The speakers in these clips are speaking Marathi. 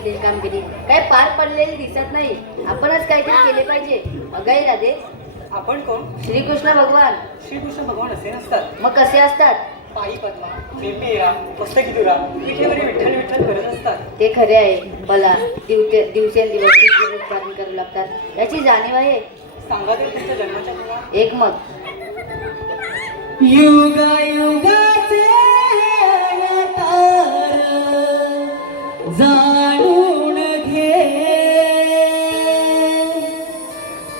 सांगितलेली कामगिरी काय पार पडलेली दिसत नाही. आपणच काहीतरी केले पाहिजे. अगं राधे, आपण कोण? श्रीकृष्ण भगवान. श्रीकृष्ण भगवान असे नसतात. मग कसे असतात? पायी पद्मा, बेंबीरा, पुस्तकी-दुरा, विठेवरी विठ्ठल विठ्ठल करत असतात. ते खरे आहे. मला दिवसेंदिवस किती उत्पादन करू लागतात याची जाणीव आहे. सांगा तरी त्यांच्या जन्माच्या पुन्हा. एक मत. युगायुगाचे अवतार जाणून घे.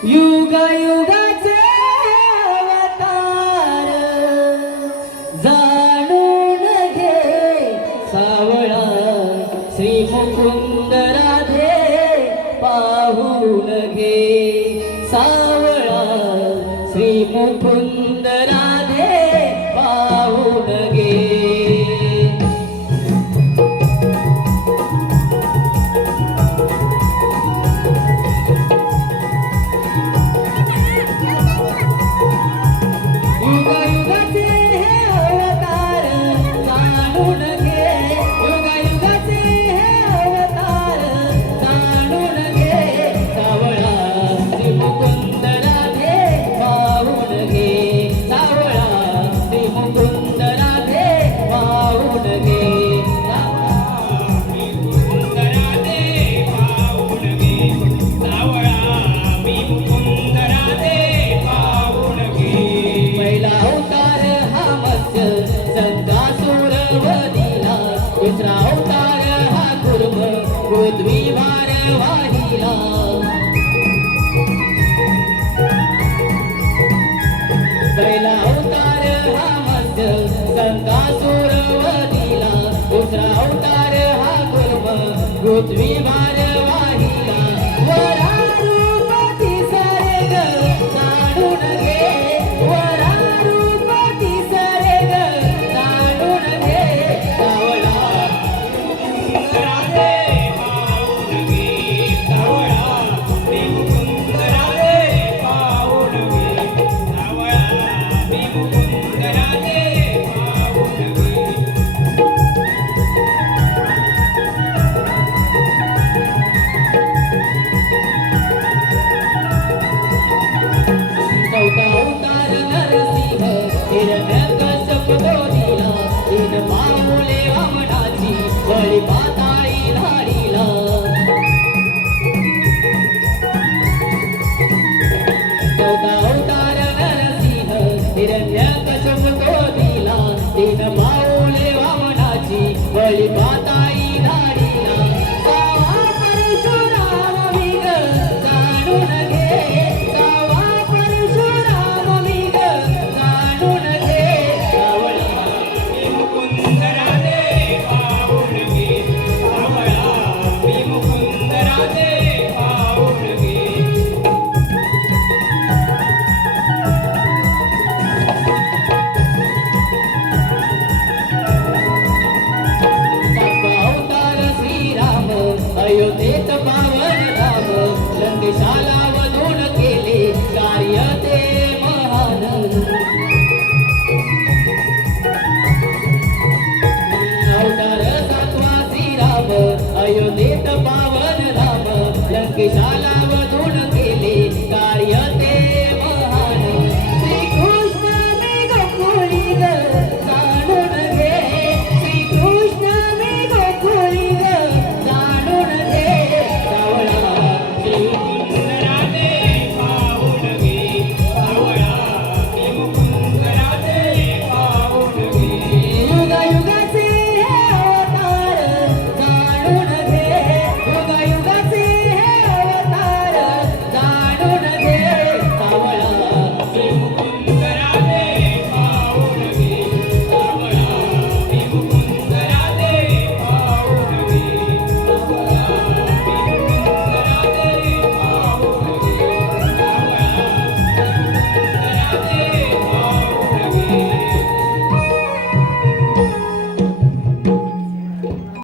युगायुगाचे अवतार जाणून घे. सावळा श्री मुकुंद राधे पाहून घे. सावळा श्री मुकुंद राधे पाहून घे. युगायुगाचे हे अवतार जाणून घे. युगायुगाचे हे अवतार जाणून घे. सावळा श्री मुकुंद राधे पाहून घे. सावळा श्री मुकुंद राधे पाहून घे. पहिला अवतार हा मत्स्य संतासुर वदिला. दुसरा अवतार हा कुर्म पृथ्वी भार वाहिला. पहिला अवतार हा मत्स्य संतासुर वदिला. दुसरा अवतार हा कुर्म पृथ्वी भार वाहिला. वरारूपाती सारे ग जाणून घे. वरारूपाती सारे ग जाणून घे. सावळा चौथा अवतार नरसिंह हिरण्यकश्यप दिला. तीन पाऊले वामनाची बळी पाताळी धाडिला. चौथा